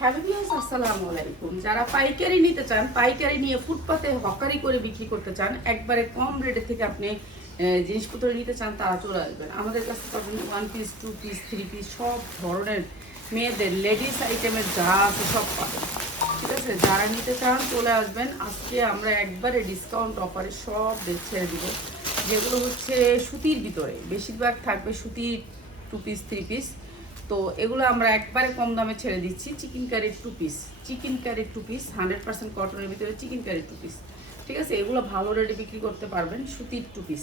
Hello viewers, আসসালামু আলাইকুম। যারা পাইকারি নিতে চান, পাইকারি নিয়ে ফুটপাতে হকারি করে বিক্রি করতে চান, একবারে কম রেটে থেকে আপনি জিনিসপত্র নিতে চান, তারা চলে আসবেন আমাদের কাছে। পাবেন 1 পিস, 2 পিস, 3 পিস, সব ধরনের মেয়েদের লেডিস আইটেমের যা আছে সব পাবেন। ঠিক আছে, যারা নিতে চান চলে আসবেন। আজকে আমরা একবারে ডিসকাউন্ট অফারে সব ছেড়ে দিব, যেগুলো হচ্ছে সুতির ভিতরে বেশিরভাগ থাকবে, সুতির 2 পিস, 3 পিস। তো এগুলো আমরা একবারে কম দামে ছেড়ে দিচ্ছি। চিকেন কারি 2 পিস, চিকেন কারি 2 পিস, 100% কটনের ভিতরে চিকেন কারি 2 পিস। ঠিক আছে, এগুলো ভালো রেটে বিক্রি করতে পারবেন। সুতির 2 পিস,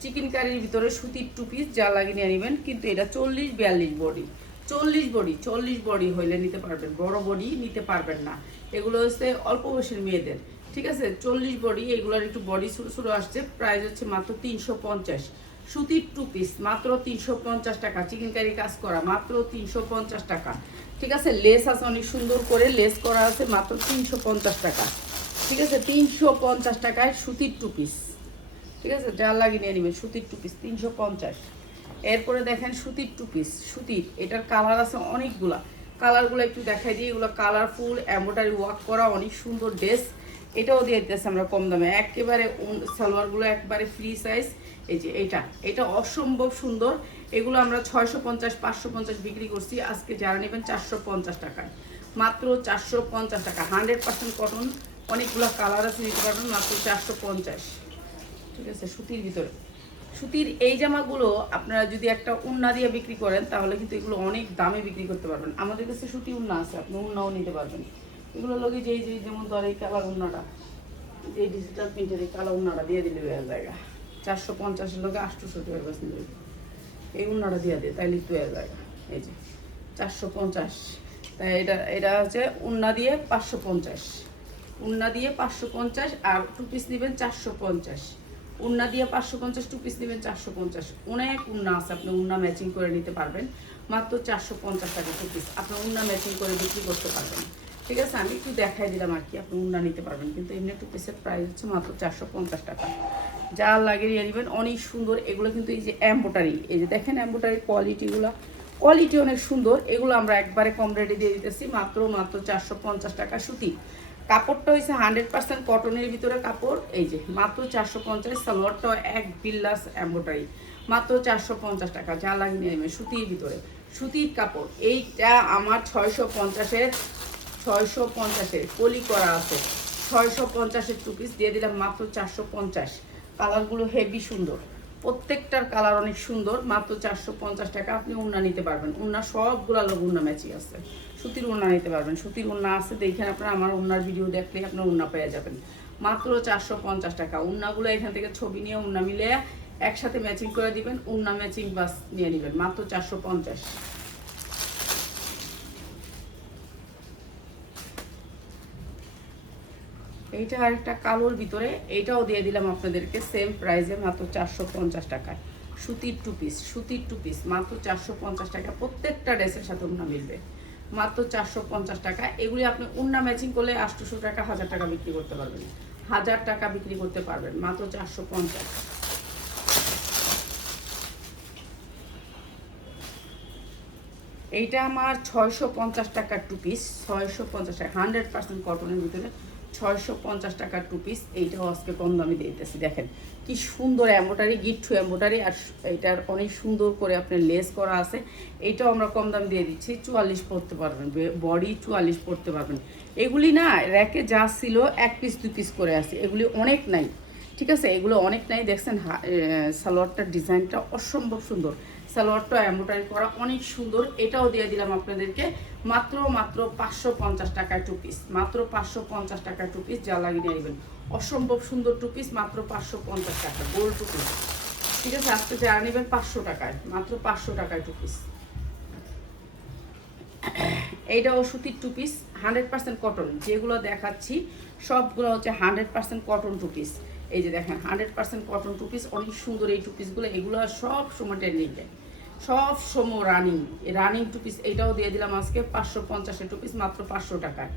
চিকেন কারির ভিতরে সুতির 2 পিস, যা লাগিয়ে নিয়ে নেবেন। কিন্তু এটা 40-42 বডি, 40 বডি হইলে নিতে পারবেন, বড় বডি নিতে পারবেন না। এগুলো হচ্ছে অল্প বয়সের মেয়েদের। ঠিক আছে, 40 বডি, এগুলোর একটু বডি ছোটো ছোটো আসছে। প্রাইস হচ্ছে মাত্র 350। সুতির 2 পিস মাত্র 350 টাকা। চিকেন কারি কাজ করা মাত্র 350 টাকা। ঠিক আছে, লেস আছে অনেক সুন্দর করে লেস করা আছে, মাত্র 350 টাকা। ঠিক আছে, 350 টাকায় সুতির 2 পিস। ঠিক আছে, যা লাগিয়ে নিয়ে নেবেন। সুতির 2 পিস 350। এরপরে দেখেন সুতির 2 পিস, সুতির এটার কালার আছে অনেকগুলা। কালারগুলো একটু দেখাই দিই। এগুলো কালারফুল, এমব্রয়ডারি ওয়ার্ক করা, অনেক সুন্দর ড্রেস। এটাও দিয়ে দিতেছে আমরা কম দামে একেবারে। সালোয়ারগুলো একবারে ফ্রি সাইজ। এই যে এটা অসম্ভব সুন্দর। এগুলো আমরা 650, 550 বিক্রি করছি। আজকে যারা নেবেন 450 টাকায়, মাত্র 450 টাকা। 100% কটন, অনেকগুলো কালার আছে, নিতে পারবেন মাত্র 450। ঠিক আছে, সুতির ভিতরে। সুতির এই জামাগুলো আপনারা যদি একটা উন্না দিয়ে বিক্রি করেন, তাহলে কিন্তু এগুলো অনেক দামে বিক্রি করতে পারবেন। আমাদের কাছে সুতি উন্না আছে, আপনি উন্নাও নিতে পারবেন। এগুলো লগে যেমন ধর এই কালার উন্নাটা, এই ডিজিটাল প্রিন্টের এই কালার উন্নাটা দিয়ে দিলে হয়ে জায়গা 450-এর লগে 800 টাকা বেশি দেবে। এই উন্নাটা দিয়ে দিয়ে তাইলে একটু হয়ে জায়গা। এই যে 450। তাই এটা হচ্ছে উন্না দিয়ে 550, উন্না দিয়ে 550। আর 2 পিস নেবেন 450। উন্না দিয়ে 550, 2 পিস নেবেন 450। অনেক উন্না আছে, আপনি উন্না ম্যাচিং করে নিতে পারবেন মাত্র 450 টাকা 2 পিস। আপনি উন্না ম্যাচিং করে বিক্রি করতে পারবেন। ঠিক আছে, আমি একটু দেখাই দিলাম আর কি, আপনি উন্না নিতে পারবেন। কিন্তু এমনি 2 পিসের প্রাইস হচ্ছে মাত্র 450 টাকা। যা লাগিয়ে নেবেন, অনেক সুন্দর এগুলো। কিন্তু এই যে এমব্রয়ডারি, এই যে দেখেন এমব্রয়ডারি কোয়ালিটি অনেক সুন্দর। এগুলো আমরা একবারে কম রেটে দিয়ে দিতেছি, মাত্র 450 টাকা। সুতি কাপড়টা হয়েছে 100% কটনের ভিতরে কাপড়। এই যে মাত্র 450। সালোয়ারটাও এক বিল্লাস এমব্রয়ডারি, মাত্র 450 টাকা। যা লাগিয়ে নেবেন, সুতির ভিতরে, সুতির কাপড়। এইটা আমার 650-এর কলি করা আছে। 650-এর 2 পিস দিয়ে দিলাম মাত্র 450। কালারগুলো হেভি সুন্দর, প্রত্যেকটার কালার অনেক সুন্দর। মাত্র 450 টাকা। আপনি উন্না নিতে পারবেন, উন্না সবগুলো লোক উন্না ম্যাচিং আছে। সুতির উন্না নিতে পারবেন, সুতির উন্না আছে। দেখেন আপনারা আমার উন্নার ভিডিও দেখলে আপনার উন্না পেয়ে যাবেন মাত্র 450 টাকা। উন্নাগুলো এখান থেকে ছবি নিয়ে উন্না মিলে একসাথে ম্যাচিং করে দিবেন, উন্না ম্যাচিং বাস নিয়ে নেবেন মাত্র 450। এইটা আরেকটা কালোর ভিতরে, এইটাও দিয়ে দিলাম আপনাদেরকে সেম প্রাইসে মাত্র 450 টাকায়। সুতির 2 পিস, সুতির 2 পিস মাত্র 450 টাকা। প্রত্যেকটা ড্রেসের সাথে উন্না মিলবে মাত্র 450 টাকা। এগুলি আপনি উন্না ম্যাচিং করলে 800 টাকা, 1000 টাকা বিক্রি করতে পারবেন, 1000 টাকা বিক্রি করতে পারবেন মাত্র 450। এইটা আমার 650 টাকার 2 পিস, 650 টাকা, 100% কটনের ভিতরে 650 টাকার 2 পিস। এইটাও আজকে কম দামে দিয়ে দিতেছি। দেখেন কি সুন্দর এমব্রয়ডারি, গিট্টু এমব্রয়ডারি। আর এটার অনেক সুন্দর করে আপনার লেস করা আছে। এইটাও আমরা কম দাম দিয়ে দিচ্ছি, 44 পরতে পারবেন, বডি 44 পরতে পারবেন। এগুলি না র্যাকে যা ছিল 1 পিস 2 পিস করে আছে, এগুলি অনেক নাই। ঠিক আছে, এগুলো অনেক নাই। দেখছেন সালোয়ারটার ডিজাইনটা অসম্ভব সুন্দর, সালোয়ারটা এমব্রয়ডারি করা অনেক সুন্দর। এটাও দিয়ে দিলাম আপনাদেরকে মাত্র 550 টাকায় 2 পিস, মাত্র 550 টাকায় 2 পিস। যা লাগিয়ে নেবেন, অসম্ভব সুন্দর 2 পিস মাত্র 550 টাকা, গোল 2 পিস। ঠিক আছে, আজকে যারা নেবেন 500 টাকায়, মাত্র 500 টাকায় 2 পিস। এইটাও সুতির 2 পিস, 100% কটন। যেগুলো দেখাচ্ছি সবগুলো হচ্ছে 100% কটন 2 পিস। এই যে দেখেন 100% কটন 2 পিস, অনেক সুন্দর এই 2 পিসগুলো। এগুলো সব সময় ট্রেন্ডিং, সব সময় রানিং 2 পিস। এইটাও দিয়ে দিলাম আজকে 550-এর 2 পিস, মাত্র 500 টাকায়,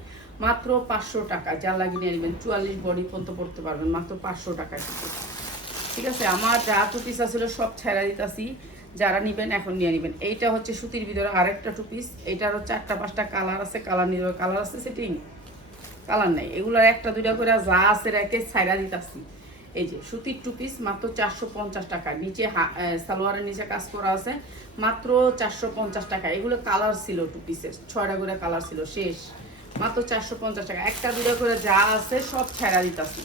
মাত্র 500 টাকা। যা লাগিয়ে নিয়ে নেবেন, 44 বডি পর্যন্ত পড়তে পারবেন মাত্র 500 টাকায় 2 পিস। ঠিক আছে, আমার যা 2 পিস আসলে সব ছেড়া দিতেছি। যারা নেবেন এখন নিয়ে নেবেন। এইটা হচ্ছে সুতির ভিতরে আরেকটা টু পিস, এটারও 4টা 5টা কালার আছে, কালার নিতে হবে, কালার আছে সেটিং কালার নাই, এগুলোর 1টা 2টা করে যা আছে রেখে ছাইড়া দিতেছি। এই যে সুতির টু পিস মাত্র 450 টাকা, নিচে সালোয়ারের নিচে কাজ করা আছে মাত্র 450 টাকা। এগুলো কালার ছিল টু পিসের, 6টা করে কালার ছিল, শেষ মাত্র 450 টাকা। 1টা 2টা করে যা আছে সব ছাইড়া দিতেছি।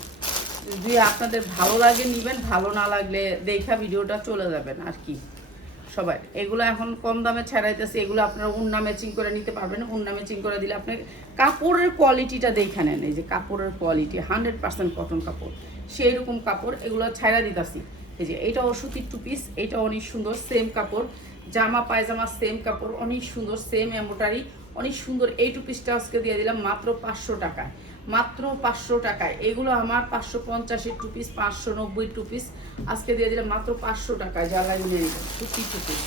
যদি আপনাদের ভালো লাগে নেবেন, ভালো না লাগলে দেখা ভিডিওটা চলে যাবেন আর কি। সবাই এগুলো এখন কম দামে ছাড়াইতেছে, এগুলো আপনারা উন্না ম্যাচিং করে নিতে পারবেন। উন্না ম্যাচিং করে দিলে আপনার কাপড়ের কোয়ালিটিটা দেখে নেন। এই যে কাপড়ের কোয়ালিটি 100% কটন কাপড়, সেই রকম কাপড় এগুলো ছাড়া দিতেছি। এই যে এইটাও সুতির টু পিস, এইটা অনেক সুন্দর, সেম কাপড়, জামা পায়জামা সেম কাপড়, অনেক সুন্দর, সেম এমব্রয়ডারি, অনেক সুন্দর। এই টু পিসটা আজকে দিয়ে দিলাম মাত্র 500 টাকায়, মাত্র 500 টাকায়। এগুলো আমার 550-এর টু পিস, 590 টু পিস, আজকে দিয়ে দিলাম মাত্র 500 টাকায়। যা লাগে নিয়ে নেবেন। সুতির টু পিস,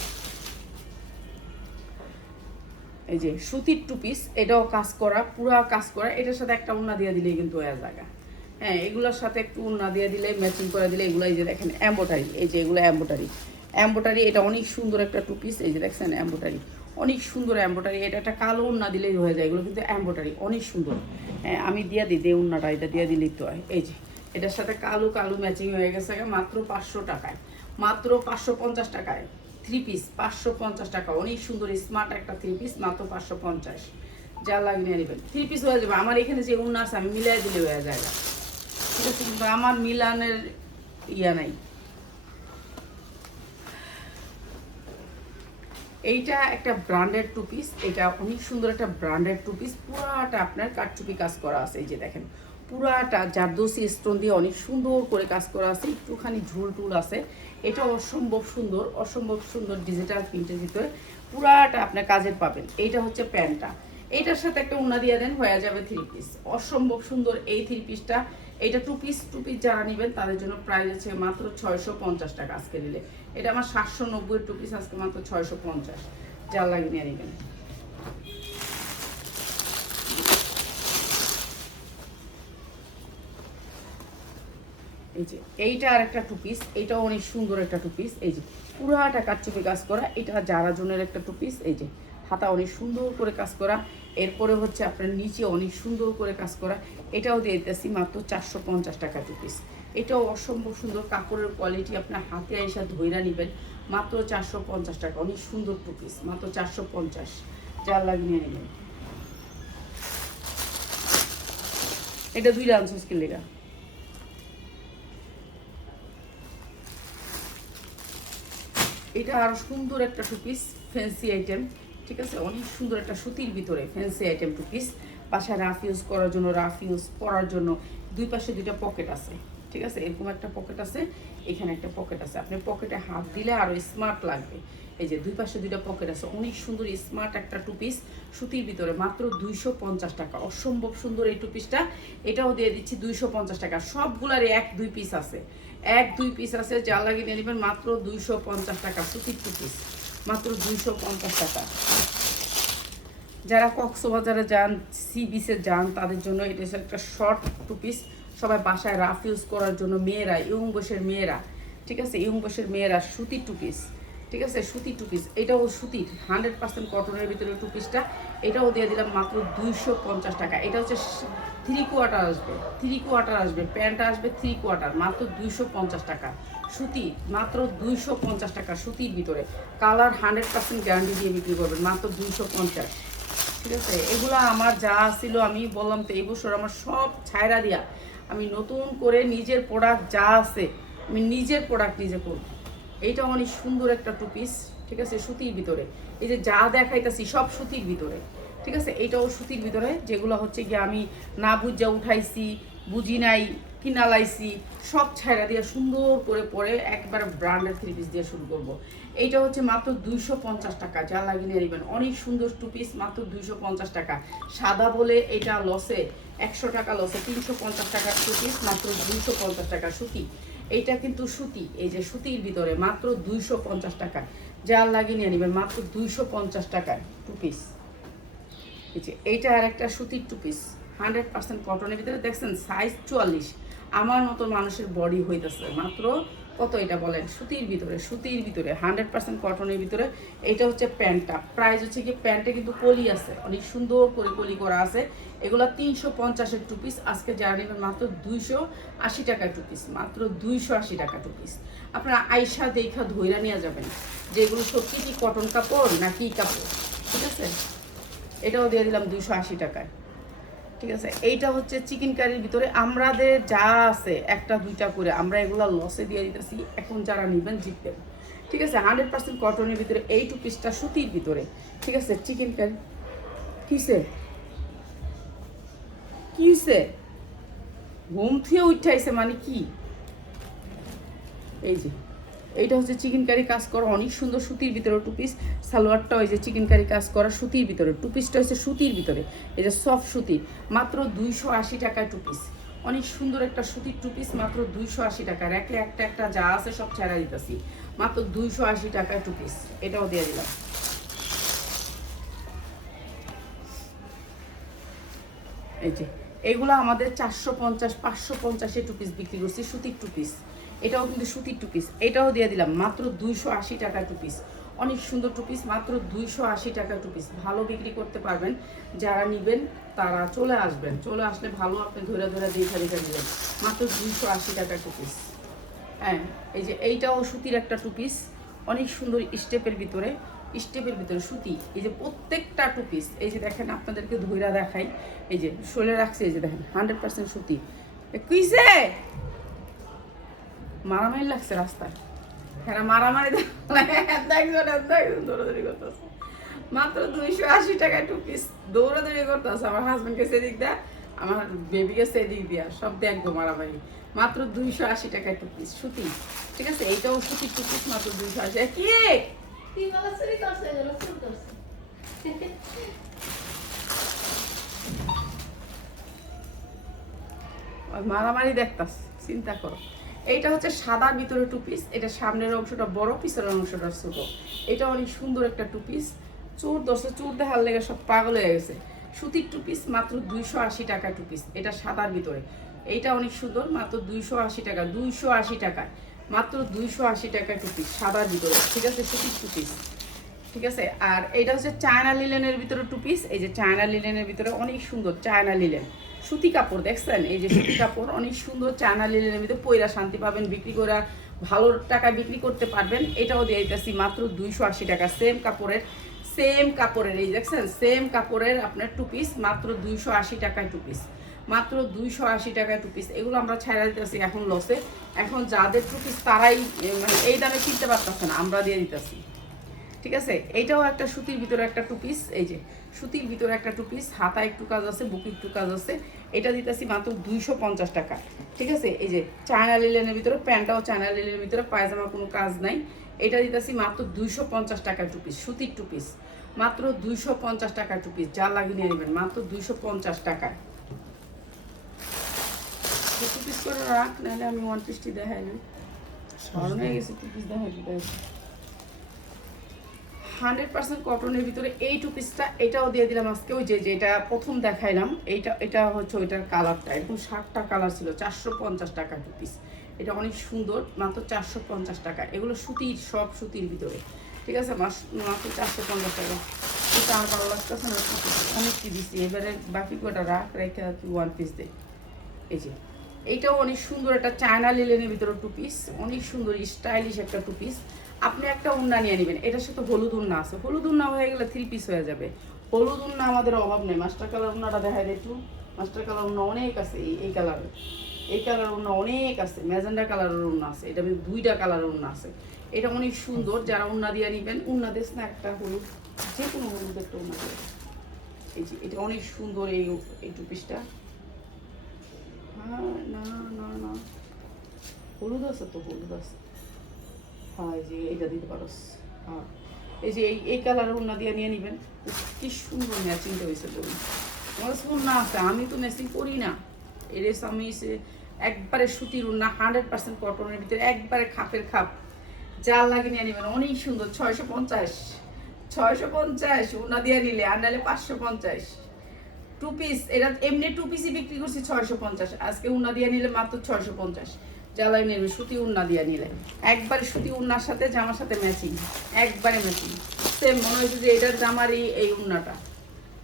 এই যে সুতির টু পিস, এটাও কাজ করা, পুরা কাজ করা। এটার সাথে একটা উন্না দিয়ে দিলেই কিন্তু হয়ে জায়গা। হ্যাঁ, এগুলোর সাথে একটু উন্না দিয়ে দিলে, ম্যাচিং করে দিলে, এগুলো এই যে দেখেন এমব্রয়ডারি, এই যে এগুলো এমব্রয়ডারি, এমব্রয়ডারি। এটা অনেক সুন্দর একটা টু পিস, এই যে দেখছেন এমব্রয়ডারি, অনেক সুন্দর এমব্রয়ডারি। এটা একটা কালো উন্না দিলেই হয়ে যায়, এগুলো কিন্তু এমব্রয়ডারি অনেক সুন্দর। হ্যাঁ, আমি দিয়ে দিই উন্নাটা, এটা দিয়ে দিলেই তো হয়। এই যে এটার সাথে কালো কালো ম্যাচিং হয়ে গেছে মাত্র 500 টাকায়, মাত্র 550 টাকায়। থ্রি পিস 550 টাকা, অনেক সুন্দর স্মার্ট একটা থ্রি পিস, মাত্র 550। যা লাগে নিয়ে নেবেন। থ্রি পিস হয়ে যাবে। আমার এখানে যে উন্না আছে আমি মিলাই দিলে হয়ে যায়, ঠিক আছে, কিন্তু আমার মিলানের ইয়া নাই। এইটা একটা ব্র্যান্ডেড টু পিস, এটা অনেক সুন্দর একটা ব্র্যান্ডেড টু পিস, পুরাটা আপনার কারচুপি কাজ করা আছে। এই যে দেখেন পুরাটা জারদোসি স্টোন দিয়ে অনেক সুন্দর করে কাজ করা আছে, একটুখানি ঝুল টুল আছে। এটা অসম্ভব সুন্দর, অসম্ভব সুন্দর ডিজিটাল প্রিন্টের ভিতরে পুরাটা আপনার কাজের পাবেন। এইটা হচ্ছে প্যান্টটা, এইটার সাথে একটা উন্না দিয়ে দেন, হয়ে যাবে থ্রি পিস। অসম্ভব সুন্দর এই থ্রি পিসটা। এটা টু পিস যারা নেবেন তাদের জন্য প্রাইস আছে মাত্র 650 টাকা আজকে নিলে। এটা আমার 790 টু পিস, আজকে মাত্র 650। যার লাগে নিয়ে নেবেন। এই যে এইটা আর একটা টু পিস, এইটাও অনেক সুন্দর একটা টু পিস। এই যে পুরাটা কারচুপি কাজ করা, এটা যারা জনের একটা টু পিস। এই যে হাতা অনেক সুন্দর করে কাজ করা, এরপরে হচ্ছে আপনার নিচে অনেক সুন্দর করে কাজ করা। এটাও দিয়ে দিতেছি মাত্র 450 টাকা টু পিস। এটাও অসম্ভব সুন্দর, কাপড়ের কোয়ালিটি আপনার হাতে এসে ধইরা নেবেন, মাত্র 450 টাকা। অনেক সুন্দর টু পিস, মাত্র 450। যার লাগে নিয়ে নেবেন। এটা 2 আনসার স্কেলেরা। এটা আরো সুন্দর একটা টু পিস, ফ্যান্সি আইটেম, ঠিক আছে, অনেক সুন্দর একটা সুতির ভিতরে ফ্যান্সি আইটেম টু পিস। বাসায় রাফ ইউজ করার জন্য, রাফ ইউজ পরার জন্য। দুই পাশে 2টা পকেট আছে, ঠিক আছে, এরকম একটা পকেট আছে, এখানে একটা পকেট আছে। আপনি পকেটে হাত দিলে আরো স্মার্ট লাগবে। এই যে দুই পাশে 2টা পকেট আছে, অনেক সুন্দর স্মার্ট একটা টু পিস, সুতির ভিতরে, মাত্র 250 টাকা। অসম্ভব সুন্দর এই টু পিসটা, এটাও দিয়ে দিচ্ছি 250 টাকা। সবগুলারই 1-2 পিস আছে, 1-2 পিস আছে। যা লাগিয়ে নিয়ে নেবেন মাত্র 250 টাকা, সুতির টু পিস, মাত্র 250 টাকা। যারা কক্সবাজারে যান, সি বিচে যান, তাদের জন্য এটা একটা শর্ট টু পিস। সবাই বাসায় রাফ ইউজ করার জন্য, মেয়েরা, ইয়ং বয়সের মেয়েরা, ঠিক আছে, ইয়ং বয়সের মেয়েরা, সুতির টু পিস, ঠিক আছে, সুতির টু পিস। এটাও সুতির 100% কটনের ভিতরে টু পিসটা, এটাও দিয়ে দিলাম মাত্র 250 টাকা। এটা হচ্ছে 3/4 আসবে, 3/4 আসবে, প্যান্টটা আসবে 3/4, মাত্র 250 টাকা। সুতি মাত্র 250 টাকা, সুতির ভিতরে, কালার 100% গ্যারান্টি দিয়ে বিক্রি করবেন, মাত্র 250। ঠিক আছে, এগুলো আমার যা ছিল আমি বললাম তো, এই বছর আমার সব ছায়রা দিয়া আমি নতুন করে নিজের প্রোডাক্ট যা আছে আমি নিজের প্রোডাক্ট নিজে করব। এইটা অনেক সুন্দর একটা টু পিস, ঠিক আছে, সুতির ভিতরে। এই যে যা দেখাইতেছি সব সুতির ভিতরে, ঠিক আছে, এইটাও সুতির ভিতরে। যেগুলো হচ্ছে গিয়ে আমি না বুঝা উঠাইছি, বুঝি নাই, কিনা লাইছি, সব ছায়রা দিয়ে সুন্দর করে পরে একবার ব্র্যান্ডের থ্রি পিস দিয়ে শুরু করব। এইটা হচ্ছে মাত্র 250 টাকা। যা লাগিয়ে নিয়ে নেবেন, অনেক সুন্দর টু পিস, মাত্র 250 টাকা। সাদা বলে এটা লসে 100 টাকা লসে, 350 টাকার টু পিস, মাত্র 250 টাকা। সুতি, এইটা কিন্তু সুতি, এই যে সুতির ভিতরে, মাত্র 250 টাকা। যা লাগিয়ে নিয়ে নেবেন, মাত্র 250 টাকায় টু পিস। এই যে এইটা আর একটা সুতির টু পিস, 100% কটনের ভিতরে। দেখছেন সাইজ 44, আমার মতো মানুষের বডি হইতেছে, মাত্র কত এটা বলেন? সুতির ভিতরে, সুতির ভিতরে 100% কটনের ভিতরে। এইটা হচ্ছে প্যান্টটা, প্রাইস হচ্ছে কি প্যান্টে কিন্তু কলি আছে, অনেক সুন্দর করে কলি করা আছে। এগুলো 350-এর টু পিস, আজকে যারা নেবেন মাত্র 280 টাকায় টু পিস, মাত্র 280 টাকা টু পিস। আপনারা আয়সা দেখা ধইরা নিয়ে যাবেন যে এগুলো সত্যি কি কটন কাপড় না কি কাপড়, ঠিক আছে? এটাও দিয়ে দিলাম 280 টাকায়, ঠিক আছে? এইটা হচ্ছে চিকেন কারির ভিতরে আমাদের যা আছে একটা দুইটা করে আমরা এগুলা লসে দিয়ে দিতেছি, এখন যারা নেবেন জিতবেন, ঠিক আছে? 100% কটনের ভিতরে এই টু পিসটা সুতির ভিতরে, ঠিক আছে? চিকেন কারি কিসে কিসে ঘুম থুয়ে উঠাইছে মানে কি? এই যে এইটা হচ্ছে চিকেন কারি কাজ করা, অনেক সুন্দর সুতির ভিতরে টু পিস। সালোয়ারটা ওই যে চিকেন কারি কাজ করা সুতির ভিতরে, টু পিসটা হচ্ছে সুতির ভিতরে, এই যে সফট সুতির, মাত্র 280 টাকায় টু পিস। অনেক সুন্দর একটা সুতির টু পিস, মাত্র 280 টাকা। র্যাকে একটা একটা যা আছে সব ছেড়া দিতেছি, মাত্র 280 টাকায় টু পিস। এটাও দিয়ে দিলাম। এই যে এগুলো আমাদের 450-550 টু পিস বিক্রি করছি, সুতির টু পিস। এটাও কিন্তু সুতির টু পিস, এটাও দিয়ে দিলাম মাত্র 280 টাকা টু পিস। অনেক সুন্দর টু পিস, মাত্র 280 টাকা টু পিস। ভালো বিক্রি করতে পারবেন, যারা নেবেন তারা চলে আসবেন, চলে আসলে ভালো আপনি ধরে ধরে দেখা দেখা নেবেন, মাত্র 280 টাকা টু পিস। হ্যাঁ, এই যে এইটাও সুতির একটা টু পিস, অনেক সুন্দর স্টেপের ভিতরে, স্টেপের ভিতরে সুতি। এই যে প্রত্যেকটা টু পিস, এই যে দেখেন আপনাদেরকে ধইরা দেখাই, এই যে শোলে রাখছে, এই যে দেখেন 100% সুতি। কুইছে মারামারি লাগছে রাস্তায়, হ্যাঁ মারামারি দেখবেন দৌড়াদৌড়ি করতেছে, মাত্র 280 টাকায় টু পিস। দৌড়াদৌড়ি করতেছে, আমার হাজবেন্ডকে সেদিক দেয়, আমার বেবিকে সেদিক দিয়া, সব দেখবো মারামারি। মাত্র 280 টাকায় টু পিস সুতি, ঠিক আছে? এইটাও সুতির টু পিস, মাত্র 280। কি মারামারি দেখতাস, চিন্তা করো। এইটা হচ্ছে সাদার ভিতরে টু পিস, এটা সামনের অংশটা বড়, পিছনের অংশটা ছোট। এটা অনেক সুন্দর একটা টু পিস, চোর দশে চোর দেখার লেগে সব পাগল হয়ে গেছে। সুতির টু পিস, মাত্র 280 টাকা টু পিস। এটা সাদার ভিতরে, এইটা অনেক সুন্দর, মাত্র 280 টাকা, 280 টাকায়, মাত্র 280 টাকা টু পিস সাদার ভিতরে, ঠিক আছে? সুতির টু পিস, ঠিক আছে? আর এটা হচ্ছে চায়না লিলেনের ভিতরে টু পিস। এই যে চায়না লিলেনের ভিতরে অনেক সুন্দর চায়না লিলেন সুতি কাপড়, দেখছেন? এই যে সুতি কাপড় অনেক সুন্দর চায়না লিলেনের ভিতরে, পয়রা শান্তি পাবেন, বিক্রি করে ভালো টাকা বিক্রি করতে পারবেন। এটাও দিয়ে দিতেছি মাত্র 280 টাকা, সেম কাপড়ের, সেম কাপড়ের, এই দেখছেন সেম কাপড়ের আপনার টু পিস, মাত্র 280 টাকায় টু পিস, মাত্র 280 টাকায় টু পিস। এগুলো আমরা ছাড়া দিতেছি এখন লসে, এখন যাদের টু পিস তারাই মানে এই দামে কিনতে পারতেছে না, আমরা দিয়ে দিতেছি, ঠিক আছে? এইটাও একটা সুতির ভিতরে একটা টু পিস, এই যে সুতির ভিতরে একটা টু পিস, হাতা একটু কাজ আছে, বুকে একটু কাজ আছে। এটা দিতেছি মাত্র 250 টাকা, ঠিক আছে? এই যে চায়না লিলেনের ভিতরে, প্যান্টটাও চায়না লিলেনের ভিতরে, পায়জামা কোনো কাজ নাই। এটা দিতেছি মাত্র 250 টাকা টু পিস, সুতির টু পিস, মাত্র 250 টাকা টু পিস। যা লাগিয়ে নিয়ে নেবেন মাত্র 250 টাকায়। টু পিস করে রাখ, নাহলে আমি 150 দেখাইনি, স্মরণ হয়ে গেছে টু পিস দেখাই। 100% কটনের ভিতরে এই টু পিসটা, এটাও দিয়ে দিলাম আজকে। ওই যে যেটা প্রথম দেখাইলাম, এটা হচ্ছে ওইটার কালারটা, এরকম 7টা কালার ছিল, 450 টাকা টু পিস। এটা অনেক সুন্দর, মাত্র 450 টাকা। এগুলো সুতির, সব সুতির ভিতরে, ঠিক আছে? মাত্র 450 টাকা। এটা আর ভালো লাগতেছে না, অনেক কি দিচ্ছি, এবারে বাকি কটা রাখ রেখে কি 1 পিস দেয়। এই যে এইটাও অনেক সুন্দর একটা চায়না লিলেনের ভিতরে টু পিস, অনেক সুন্দর স্টাইলিশ একটা টু পিস। আপনি একটা উন্না নিয়ে নেবেন, এটার সাথে হলুদ উন্না আছে, হলুদ উন্না হয়ে গেলে 3 পিস হয়ে যাবে। হলুদ উন্না আমাদের অভাব নেই। মাস্টার কালার উন্নাটা দেখায় একটু, মাস্টার কালার উন্না অনেক আছে, এই কালারের, এই কালার উন্না অনেক আছে, ম্যাজেন্ডা কালারের উন্না আছে, এটা 2টা কালারের উন্না আছে। এটা অনেক সুন্দর, যারা উন্না দিয়ে নেবেন, উন্না দেশ না একটা হলুদ, যে কোনো হলুদ একটা উন্না দিয়ে। এই যে এটা অনেক সুন্দর এই টু পিসটা। হ্যাঁ, না না না, হলুদ আছে তো, হলুদ আছে, হ্যাঁ এই যে এইটা দিতে পারো। হ্যাঁ, এই যে এই কালারের উন্না দিয়ে নিয়ে নেবেন, কি সুন্দর ম্যাচিংটা হয়েছে বলুন। আমার উন্না আছে, আমি তো ম্যাচিং করি না, এর আমি একবারে সুতির উন্না, 100% কটনের ভিতরে, একবারে খাপের খাপ, যা লাগে নিয়ে নেবেন। অনেক সুন্দর, 650 উন্না দিয়ে নিলে, আর নাহলে 550 টু পিস। এটা এমনি টু পিসই বিক্রি করছি 650, আজকে উন্না দিয়ে নিলে মাত্র 650। জ্বালাই নেবে সুতি উন্না দিয়ে নিলে একবারে সুতি উন্নার সাথে জামার সাথে ম্যাচিং, একবারে ম্যাচিং। সেম মনে হচ্ছে যে এটার জামারই এই উন্নাটা,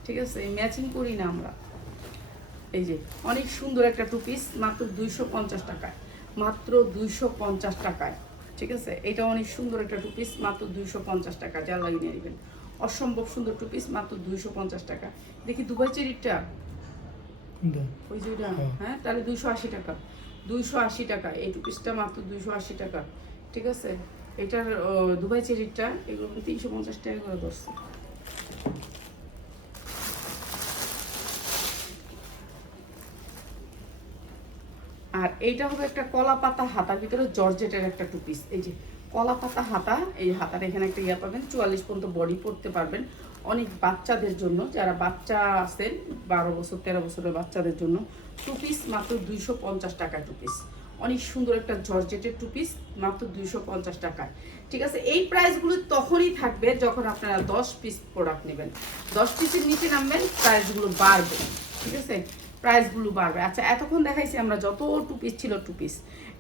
ঠিক আছে? ম্যাচিং করি না আমরা। এই যে অনেক সুন্দর একটা টু পিস, মাত্র 250 টাকায়, মাত্র 250 টাকায়, ঠিক আছে? এটা অনেক সুন্দর একটা টু পিস, মাত্র 250 টাকা, যা লাগিয়ে নেবেন। অসম্ভব সুন্দর টু পিস, মাত্র 250 টাকা। দেখি দুবাই চেরিটা, ওই যে হ্যাঁ, তাহলে 280 টাকা, 280 টাকা এই টু পিসটা, মাত্র 280 টাকা, ঠিক আছে? এটার দুবাই চেরিটা এগুলো 350 টাকা করে ধরছে। আর এইটা হবে একটা কলা পাতা হাতার ভিতরে জর্জেটের একটা টু পিস। এই যে কলা পাতা হাতা, এই হাতার এখানে একটা ইয়া পাবেন, 44 পর্যন্ত বডি পরতে পারবেন। অনেক বাচ্চাদের জন্য, যারা বাচ্চা আছেন 12 বছর 13 বছরের বাচ্চাদের জন্য টু পিস, মাত্র 250 টাকা টু পিস। অনেক সুন্দর একটা জর্জেটের টু পিস, মাত্র 250 টাকায়, ঠিক আছে? এই প্রাইসগুলো তখনই থাকবে যখন আপনারা 10 পিস প্রোডাক্ট নেবেন। 10 পিসের নিচে নামবেন, প্রাইসগুলো বাড়বে, ঠিক আছে? প্রাইসগুলো বাড়বে। আচ্ছা, এতক্ষণ দেখাইছি আমরা যত টু পিস ছিল টু পিস,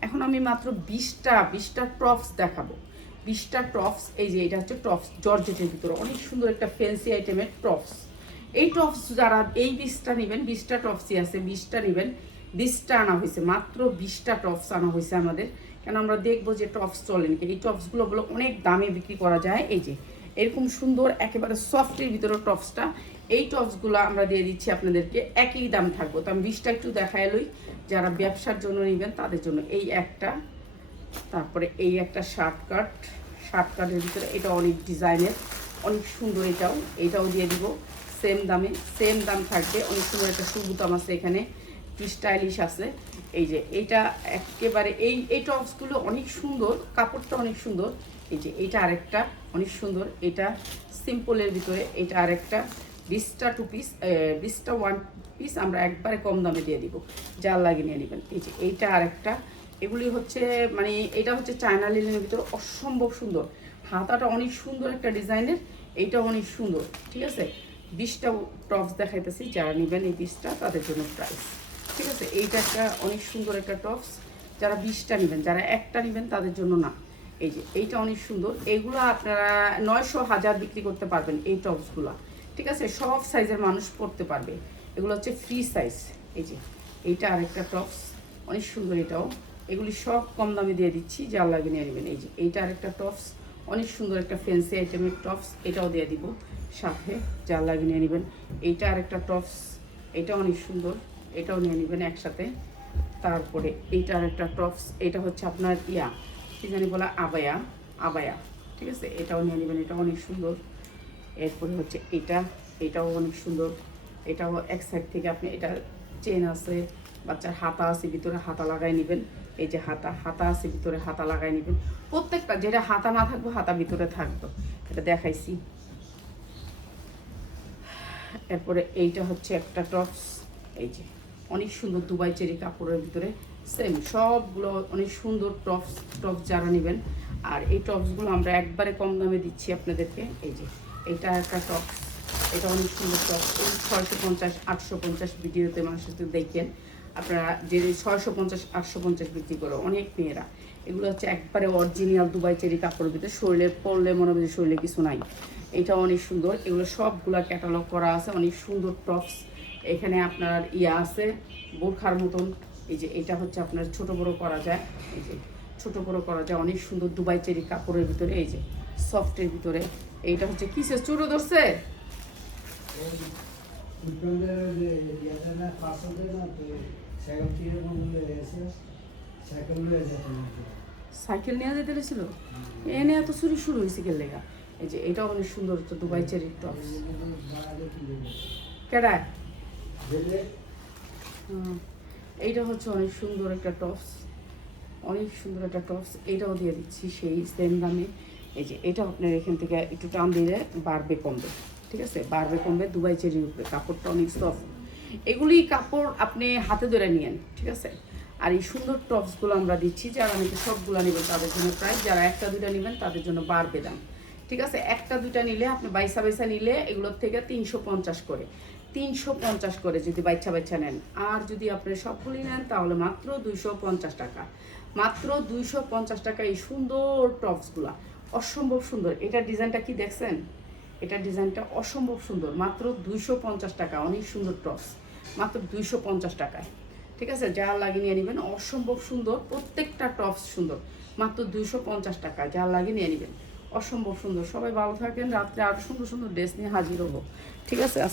এখন আমি মাত্র 20টা টপস দেখাবো। 20টা টপস। এই যে এটা হচ্ছে টপস জর্জেটের ভিতরে, অনেক সুন্দর একটা ফ্যান্সি আইটেমের টপস। এই টপস যারা এই 20টা নেবেন, 20টা টপসই আছে, 20টা নেবেন। 20টা আনা হয়েছে, মাত্র 20টা টপস আনা হয়েছে আমাদের, কেন আমরা দেখবো যে টপস চলে নাকি। এই টপসগুলো বলে অনেক দামে বিক্রি করা যায়। এই যে এরকম সুন্দর একেবারে সফটের ভিতরে টপসটা, এই টপসগুলো আমরা দিয়ে দিচ্ছি আপনাদেরকে, একই দাম থাকবো। তো আমি 20টা একটু দেখাই লই, যারা ব্যবসার জন্য নেবেন তাদের জন্য। এই একটা, তারপরে এই একটা শার্ট কাটের ভিতরে, এটা অনেক ডিজাইনের, অনেক সুন্দর। এটাও দিয়ে দিব সেম দামে, সেম দাম থাকবে। অনেক সুন্দর একটা সুবুতাম আছে এখানে, কি স্টাইলিশ আছে। এই যে এইটা একেবারে এই টপসগুলো অনেক সুন্দর, কাপড়টা অনেক সুন্দর। এই যে এইটা আরেকটা অনেক সুন্দর, এটা সিম্পলের ভিতরে, এটা আরেকটা। 20টা টু পিস, 20টা ওয়ান পিস আমরা একবারে কম দামে দিয়ে দিব, যা লাগিয়ে নিয়ে নেবেন। এই যে এইটা আরেকটা, এগুলি হচ্ছে মানে এটা হচ্ছে চায়না লিনেনের ভিতরে, অসম্ভব সুন্দর। হাতাটা অনেক সুন্দর একটা ডিজাইনের, এইটা অনেক সুন্দর, ঠিক আছে? 20টা টপস দেখাইতেছি, যারা নেবেন এই 20টা তাদের জন্য প্রাইস, ঠিক আছে? এইটা একটা অনেক সুন্দর একটা টপস, যারা 20টা নেবেন, যারা একটা নেবেন তাদের জন্য না। এই যে এইটা অনেক সুন্দর, এইগুলো আপনারা 900-1000 বিক্রি করতে পারবেন এই টপসগুলো, ঠিক আছে? সব সাইজের মানুষ পরতে পারবে, এগুলো হচ্ছে ফ্রি সাইজ। এই যে এইটা আরেকটা টপস, অনেক সুন্দর এটাও। এগুলি সব কম দামে দিয়ে দিচ্ছি, যা লাগে নিয়ে নেবেন। এই যে এইটা আরেকটা টপস, অনেক সুন্দর একটা ফ্যান্সি আইটেমের টপস, এটাও দিয়ে দিব সাথে, যা লাগে নিয়ে নেবেন। এইটা আরেকটা টপস, এটা অনেক সুন্দর, এটাও নিয়ে নেবেন একসাথে। তারপরে এইটা আরেকটা টপস, এটা হচ্ছে আপনার ইয়া কি জানি বলা, আবায়া, ঠিক আছে? এটাও নিয়ে নেবেন, এটা অনেক সুন্দর। এরপরে হচ্ছে এটাও অনেক সুন্দর, এটাও এক সাইড থেকে আপনি, এটা চেন আছে, বাচ্চার হাতা আছে ভিতরে, হাতা লাগাই নেবেন। এই যে হাতা আছে ভিতরে, হাতা লাগাই নেবেন। প্রত্যেকটা যেটা হাতা না থাকবে, হাতা ভিতরে থাকবে, এটা দেখাইছি। এরপরে এইটা হচ্ছে একটা টপস, এই যে অনেক সুন্দর দুবাই চেরি কাপড়ের ভিতরে, সেম সবগুলো অনেক সুন্দর টপস যারা নেবেন। আর এই টপসগুলো আমরা একবারে কম দামে দিচ্ছি আপনাদেরকে। এই যে এটা একটা টপস, এটা অনেক সুন্দর টপস, এই 650-850 ভিডিওতে মানুষের সাথে দেখেন আপনারা, যে 650-850 বিক্রি করে অনেক মেয়েরা। এগুলো হচ্ছে একবারে অরিজিনাল দুবাই চেরি কাপড়ের ভিতরে, শরীরে পরলে মনে হবে যে শরীরে কিছু নাই। এটা অনেক সুন্দর, এগুলো সবগুলা ক্যাটালগ করা আছে, অনেক সুন্দর টপস। এখানে আপনার ইয়া আছে বোরখার মতন। এই যে এটা হচ্ছে আপনার ছোট বড় করা যায়, এই যে ছোট বড় করা যায়, অনেক সুন্দর দুবাই চেরি কাপড়ের ভিতরে। এই যে সফটের ভিতরে, এইটা হচ্ছে কিসের চুরো ধরছে, সাইকেল নিয়ে যেতে ছিল, এনে এত চুরি শুরু হয়েছে কে লেগা। এই যে এটাও অনেক সুন্দর হচ্ছে দুবাই চেরির টপস। কেডা এইটা হচ্ছে অনেক সুন্দর একটা টপস, অনেক সুন্দর একটা টপস, এটাও দিয়ে দিচ্ছি সেই সেম দামে। এই যে এটা আপনার এখান থেকে একটু টান দিলে বাড়বে কমবে, ঠিক আছে? বাড়বে কমবে, দুবাই চেরির উপরে, কাপড়টা অনেক সফট। এগুলি কাপড় আপনি হাতে ধরে নিয়েন, ঠিক আছে? আর এই সুন্দর টপসগুলো আমরা দিচ্ছি, যারা নাকি সবগুলো নেবেন তাদের জন্য প্রাইস, যারা একটা দুইটা নেবেন তাদের জন্য বাড়বে দাম, ঠিক আছে? একটা দুইটা নিলে আপনি বাইসা নিলে এগুলোর থেকে 350 করে, 350 করে যদি বাচ্চা নেন। আর যদি আপনি সবগুলি নেন তাহলে মাত্র 250 টাকা, মাত্র 250 টাকা এই সুন্দর টপসগুলা, অসম্ভব সুন্দর। এটা ডিজাইনটা কি দেখছেন? এটা ডিজাইনটা অসম্ভব সুন্দর, মাত্র 250 টাকা। অনেক সুন্দর টপস, মাত্র 250 টাকায়। ঠিক আছে, যা লাগিয়ে নিয়ে নেবেন, অসম্ভব সুন্দর, প্রত্যেকটা টপস সুন্দর, মাত্র 250 টাকা, যা লাগিয়ে নিয়ে নেবেন, অসম্ভব সুন্দর। সবাই ভালো থাকেন, রাত্রে আরও সুন্দর সুন্দর ড্রেস নিয়ে হাজির হবো। ঠিক আছে।